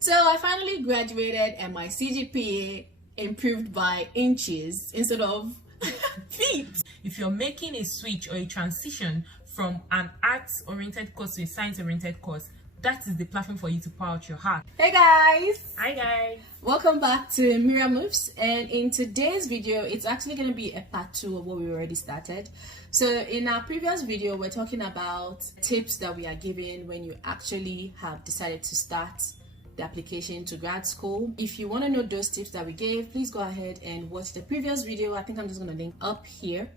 So I finally graduated and my CGPA improved by inches instead of feet. If you're making a switch or a transition from an arts-oriented course to a science-oriented course, that is the platform for you to pour out your heart. Hey guys! Hi guys! Welcome back to Mira Moves, and in today's video it's actually going to be a part 2 of what we already started. So in our previous video we're talking about tips that we are giving when you actually have decided to start the application to grad school. If you want to know those tips that we gave, please go ahead and watch the previous video. I think I'm just going to link up here.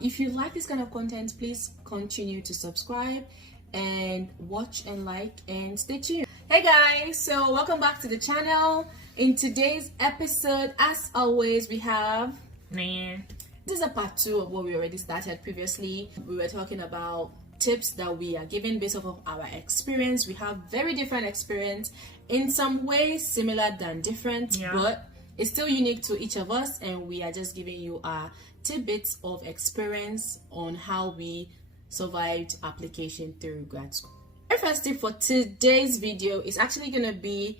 If you like this kind of content, please continue to subscribe and watch and like and stay tuned. Hey guys, so welcome back to the channel. In today's episode, as always, we have This is a part 2 of what we already started previously. We were talking about tips that we are given based off of our experience. We have very different experience, in some ways similar than different, but it's still unique to each of us, and we are just giving you our tidbits of experience on how we survived application through grad school. Our first tip for today's video is actually going to be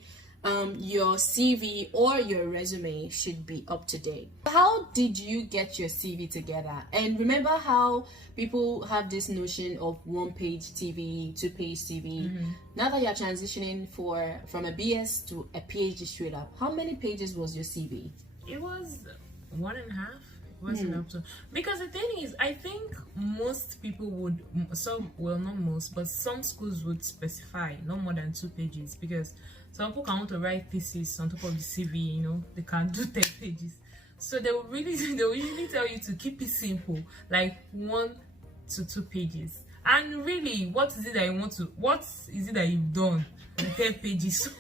your CV or your resume should be up to date. How did you get your CV together? And remember how people have this notion of 1-page CV, 2-page CV. Now that you're transitioning from a BS to a PhD straight up, how many pages was your CV? It was 1.5. Wasn't up to, because the thing is, I think most people would, not most, but some schools would specify no more than 2 pages, because some people can want to write thesis on top of the CV, they can do 10 pages. So they will usually tell you to keep it simple, like 1 to 2 pages. And really, what is it that you've done in 10 pages?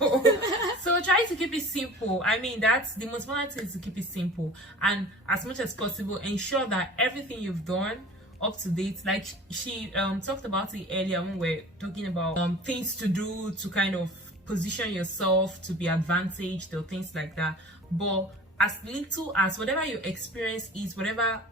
So try to keep it simple. I mean, that's the most important thing, is to keep it simple, and as much as possible ensure that everything you've done up to date. Like she talked about it earlier when we're talking about things to do to kind of position yourself to be advantaged or things like that. But as little as whatever your experience is, whatever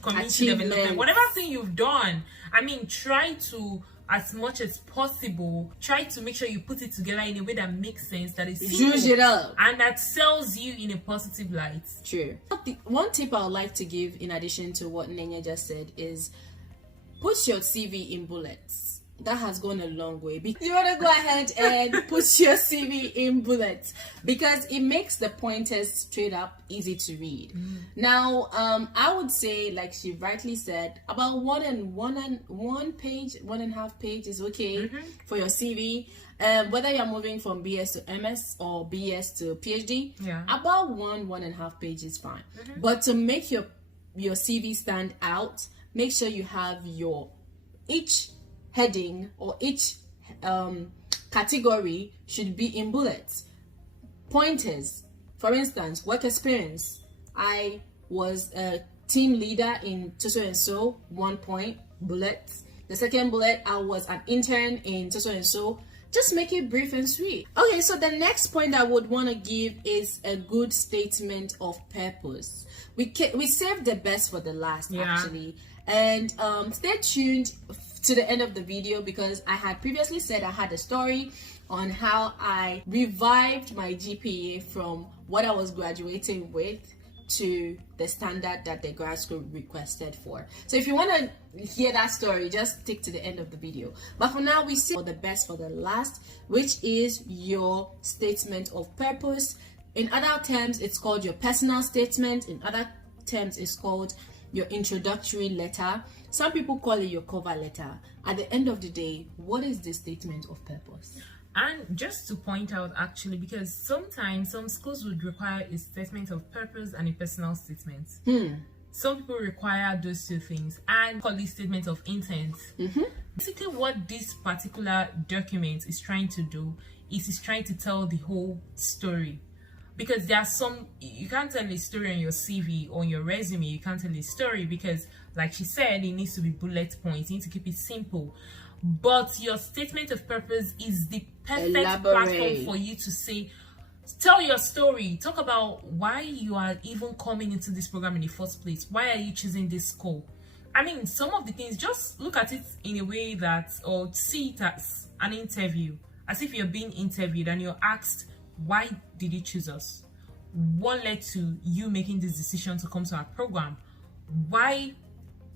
community development, whatever thing you've done, I mean, try to, as much as possible, try to make sure you put it together in a way that makes sense, that is simple, use it up, and that sells you in a positive light. True. One tip I would like to give, in addition to what Nenya just said, is put your CV in bullets. That has gone a long way. You want to go ahead and put your CV in bullets, because it makes the pointers straight up easy to read. Now, I would say, like she rightly said, about 1 page, 1.5 page is okay for your CV. Whether you're moving from BS to MS or BS to PhD, about 1.5 page is fine. But to make your CV stand out, make sure you have each heading or each category should be in bullets. Pointers, for instance, work experience. I was a team leader in so and so, 1 point, bullets. The second bullet, I was an intern in so and so. Just make it brief and sweet. Okay, so the next point I would want to give is a good statement of purpose. We saved the best for the last, actually. And stay tuned to the end of the video, because I had previously said I had a story on how I revived my GPA from what I was graduating with to the standard that the grad school requested for. So if you want to hear that story, just stick to the end of the video. But for now, we see the best for the last, which is your statement of purpose. In other terms, it's called your personal statement. In other terms, it's called your introductory letter. Some people call it your cover letter. At the end of the day, what is the statement of purpose? And just to point out, actually, because sometimes some schools would require a statement of purpose and a personal statement. Some people require those 2 things and call it statement of intent. Basically, what this particular document is trying to do is it's trying to tell the whole story. Because there are you can't tell a story on your CV or on your resume. You can't tell a story because, like she said, it needs to be bullet points. You need to keep it simple. But your statement of purpose is the perfect platform for you to say, tell your story. Talk about why you are even coming into this program in the first place. Why are you choosing this school? I mean, some of the things, just look at it in a way that, or see it as an interview. as if you're being interviewed and you're asked, why did you choose us? What led to you making this decision to come to our program? Why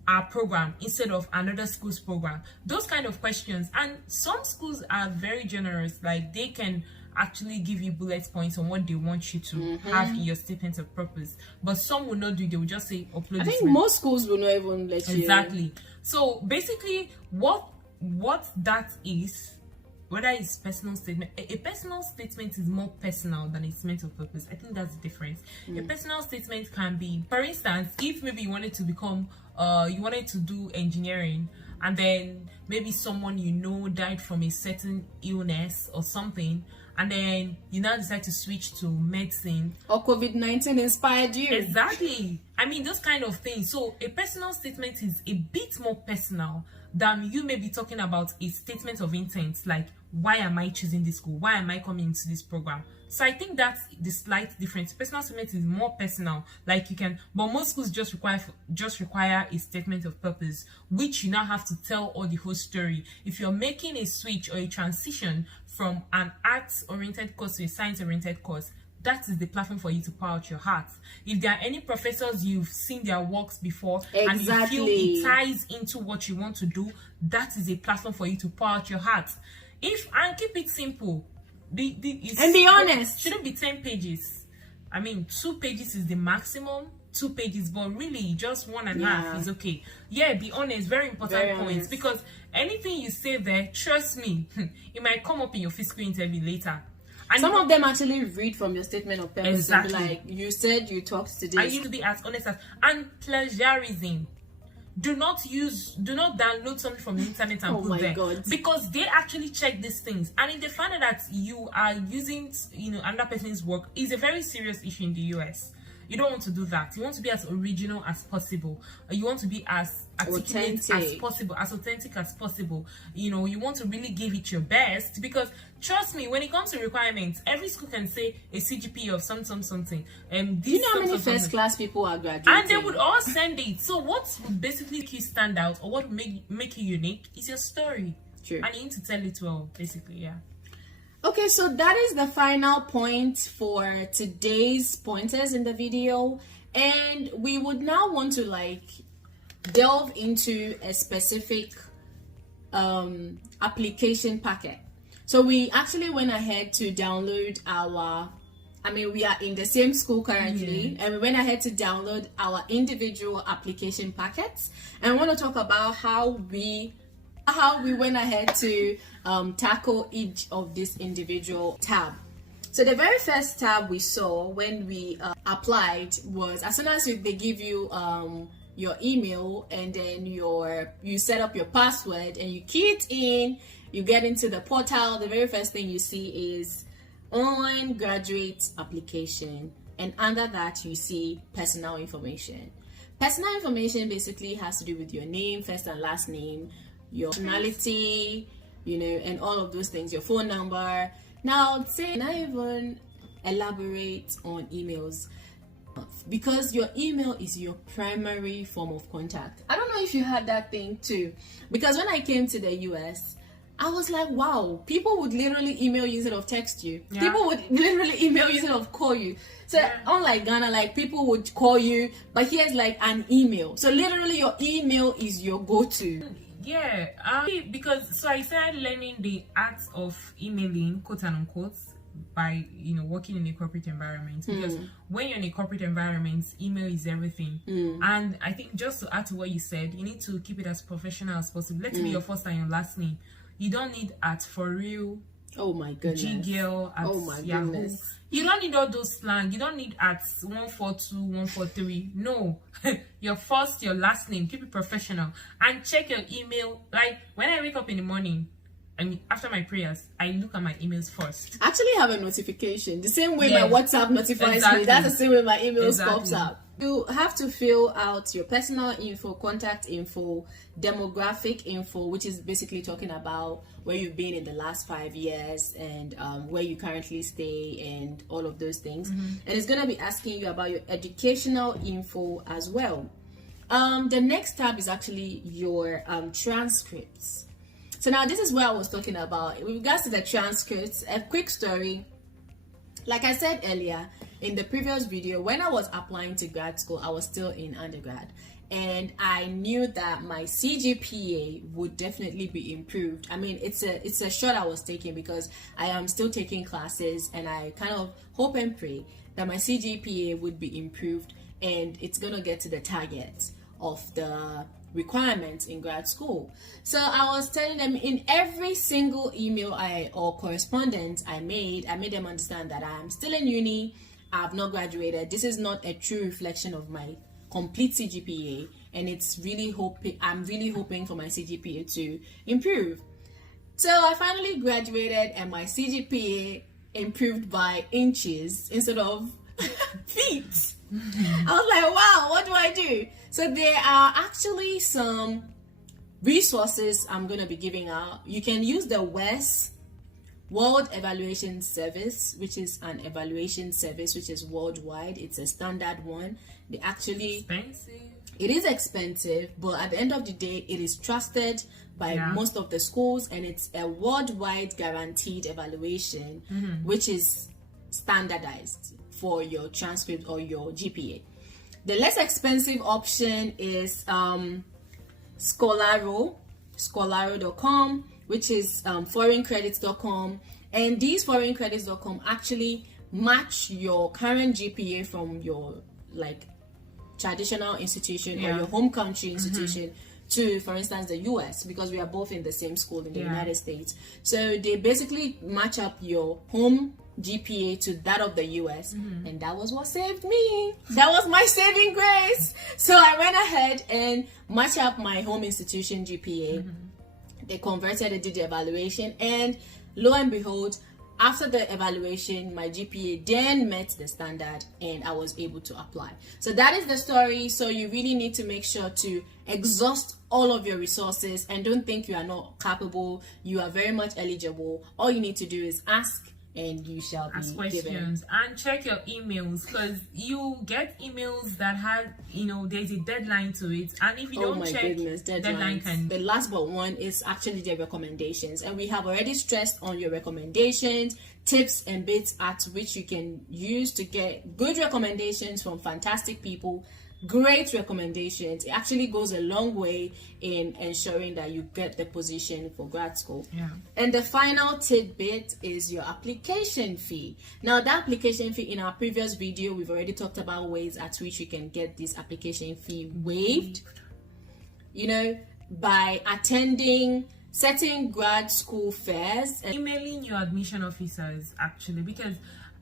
our program instead of another school's program? Those kind of questions. And some schools are very generous, like they can actually give you bullet points on what they want you to have in your statement of purpose, but some will not do. They will just say upload. I think most schools will not even let you. Exactly. So basically what that is, whether it's personal statement, a personal statement is more personal than a statement of purpose. I think that's the difference. A personal statement can be, for instance, if maybe you wanted to become you wanted to do engineering, and then maybe someone you know died from a certain illness or something, and then you now decide to switch to medicine, or COVID-19 inspired you. Exactly. I mean, those kind of things. So a personal statement is a bit more personal than you may be talking about a statement of intent, like, why am I choosing this school? Why am I coming into this program? So I think that's the slight difference. Personal statement is more personal, like you can, but most schools just require a statement of purpose, which you now have to tell all the whole story. If you're making a switch or a transition from an arts-oriented course to a science-oriented course, that is the platform for you to pour out your heart. If there are any professors you've seen their works before and you feel it ties into what you want to do, that is a platform for you to pour out your heart. And keep it simple. And be honest. Shouldn't be 10 pages. I mean, 2 pages is the maximum. 2 pages, but really just 1.5 is okay. Yeah, be honest. Very important point, because anything you say there, trust me, it might come up in your physical interview later. And some of them actually read from your statement of purpose. Exactly. Like, you said you talked to this. I used to be as honest as. And plagiarism. Do not download something from the internet and put there. God. Because they actually check these things. And if they find out that you are using, another person's work, it's a very serious issue in the US. You don't want to do that. You want to be as original as possible. You want to be as articulate as possible, as authentic as possible. You want to really give it your best, because trust me, when it comes to requirements, every school can say a CGPA of something. Do you know how many first class people are graduating? And they would all send it. So what would basically make you stand out, or what would make you unique, is your story. True. And you need to tell it well, basically, yeah. Okay, so that is the final point for today's pointers in the video, and we would now want to delve into a specific application packet. So we actually went ahead to download we are in the same school currently, and we went ahead to download our individual application packets, and I want to talk about how we went ahead to tackle each of this individual tab. So the very first tab we saw when we applied was, as soon as they give you your email, and then you set up your password and you key it in, you get into the portal. The very first thing you see is online graduate application, and under that you see personal information. Personal information basically has to do with your name, first and last name, your nationality, and all of those things, your phone number. Now, say not even elaborate on emails, because your email is your primary form of contact. I don't know if you had that thing too, because when I came to the US, I was like, wow, people would literally email you instead of text you. Yeah. People would literally email you instead of call you. So unlike Ghana, people would call you, but here's an email. So literally your email is your go-to. Yeah, because I started learning the art of emailing, quote and unquote, by working in a corporate environment. Because when you're in a corporate environment, email is everything. And I think, just to add to what you said, you need to keep it as professional as possible. Let it be your first and your last name. You don't need at for real. Oh my goodness. Gmail, at Yahoo. Goodness. You don't need all those slang. You don't need at 142, 143. No. Your first, your last name. Keep it professional. And check your email. Like, when I wake up in the morning, after my prayers, I look at my emails first. I actually have a notification. The same way my WhatsApp notifies me. That's the same way my emails pops up. You have to fill out your personal info, contact info, demographic info, which is basically talking about where you've been in the last 5 years, and where you currently stay, and all of those things. And it's going to be asking you about your educational info as well. The next tab is actually your transcripts. So now this is what I was talking about with regards to the transcripts. A quick story. Like I said earlier in the previous video, when I was applying to grad school, I was still in undergrad, and I knew that my CGPA would definitely be improved. I mean, it's a shot I was taking because I am still taking classes, and I kind of hope and pray that my CGPA would be improved and it's gonna get to the target of the requirements in grad school. So I was telling them in every single email or correspondence I made them understand that I'm still in uni, I've not graduated. This is not a true reflection of my complete CGPA, and I'm really hoping for my CGPA to improve. So I finally graduated, and my CGPA improved by inches instead of feet. I was like, wow, what do I do? So there are actually some resources I'm going to be giving out. You can use the WES, World Evaluation Service, which is an evaluation service which is worldwide. It's a standard one. They actually Expensive. It is expensive, but at the end of the day, it is trusted by most of the schools, and it's a worldwide guaranteed evaluation, which is standardized for your transcript or your GPA. The less expensive option is Scholaro.com, which is foreigncredits.com, and these foreigncredits.com actually match your current GPA from your traditional institution or your home country institution to, for instance, the US, because we are both in the same school in the United States. So they basically match up your home GPA to that of the US, and that was what saved me. That was my saving grace. So I went ahead and matched up my home institution GPA. They converted, they did the evaluation, and lo and behold, after the evaluation, my GPA then met the standard and I was able to apply. So that is the story. So you really need to make sure to exhaust all of your resources and don't think you are not capable. You are very much eligible. All you need to do is ask, and you shall be questions given. And check your emails, because you get emails that have, there's a deadline to it, and if you don't check, deadline can. The last but one is actually the recommendations, and we have already stressed on your recommendations, tips and bits at which you can use to get good recommendations from fantastic people. Great recommendations. It actually goes a long way in ensuring that you get the position for grad school. And the final tidbit is your application fee. Now, the application fee, in our previous video, we've already talked about ways at which you can get this application fee waived, by attending certain grad school fairs and emailing your admission officers, actually, because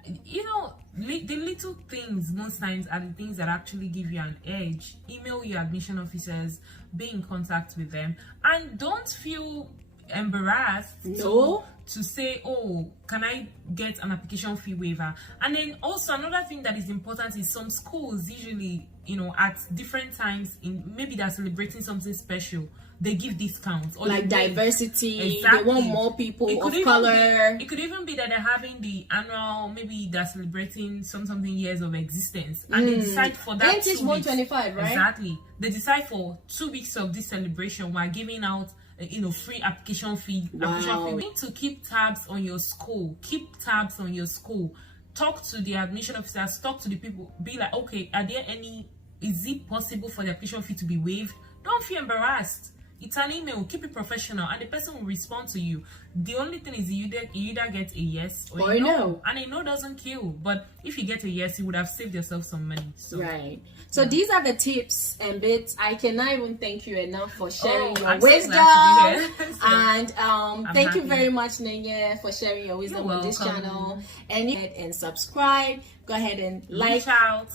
the little things most times are the things that actually give you an edge. Email your admission officers, be in contact with them, and don't feel embarrassed to say, oh, can I get an application fee waiver? And then also another thing that is important is some schools usually, at different times, maybe they're celebrating something special, they give discounts, or like diversity. Exactly. They want more people of color. It could even be that they're having the annual, maybe they're celebrating something years of existence, and they decide for that 2 weeks. 125, right? Exactly. They decide for 2 weeks of this celebration while giving out free application fee. You need to keep tabs on your school. Talk to the admission officers, talk to the people, be like, okay, is it possible for the application fee to be waived? Don't feel embarrassed. It's an email. Keep it professional, and the person will respond to you. The only thing is you either get a yes or a no. And a no doesn't kill. But if you get a yes, you would have saved yourself some money. Right. So these are the tips and bits. I cannot even thank you enough for sharing your wisdom. And thank you very much, Nenye, for sharing your wisdom on this channel. And subscribe. Go ahead and reach out.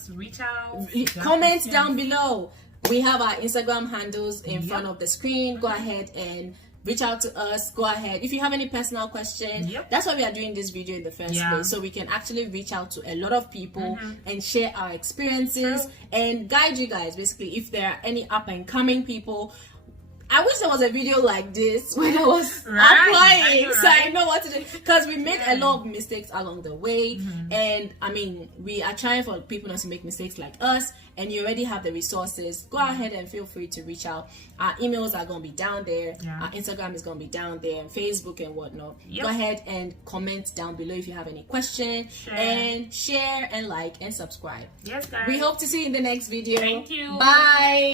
Comment down below. We have our Instagram handles in front of the screen. Go ahead and reach out to us. Go ahead. If you have any personal questions, that's why we are doing this video in the first place. So we can actually reach out to a lot of people and share our experiences and guide you guys. Basically, if there are any up and coming people, I wish there was a video like this when I was Right, applying, I know, so I right? know what to do. Because we made a lot of mistakes along the way, and I mean, we are trying for people not to make mistakes like us. And you already have the resources. Go ahead and feel free to reach out. Our emails are going to be down there. Yeah. Our Instagram is going to be down there, and Facebook and whatnot. Yep. Go ahead and comment down below if you have any questions, and share and like and subscribe. Yes, guys. We hope to see you in the next video. Thank you. Bye.